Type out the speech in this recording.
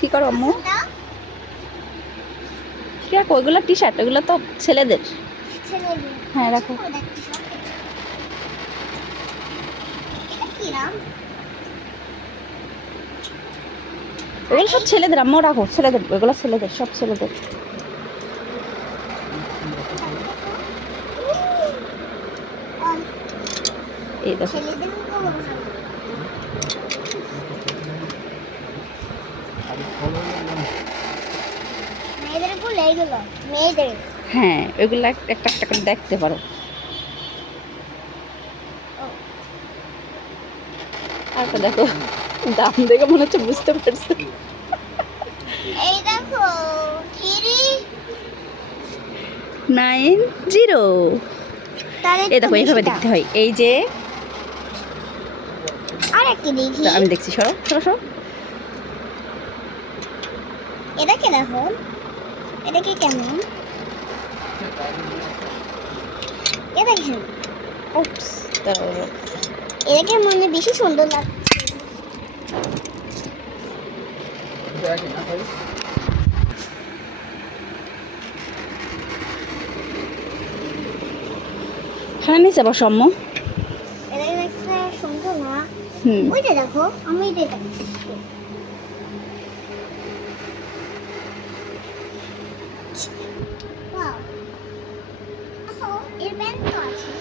কি করো আম্মু? কি রাখো? ওইগুলো টি শার্ট, ওইগুলো তো ছেলেদের। হ্যাঁ রাখো। ওগুলো সব ছেলেদের আম্মু, রাখো ছেলেদের, ওইগুলো ছেলেদের, সব ছেলেদের। এই দেখো। হ্যাঁ ওইগুলো একটা একটা করে দেখতে পারো। আর দেখো দাম দেখে মনে হচ্ছে বুঝতে পারছো। এই দেখো 90। এই দেখো এইভাবে দেখতে হয়, এই যে আর একটা দেখি। আমি দেখছি, সরো সরো সরো। এটাকে দেখো, এটা কি কেমন? এ দেখেন, উপস, দাঁড়াও। এটাকে মনে বেশি সুন্দর লাগছে। হ্যাঁ নিচে বসো আম্মু। এটা দেখতে সুন্দর না? হুম। ওইটা দেখো, আমি এটা দেখছি। ওয়াও, এর ব্যান্ড তো আছে।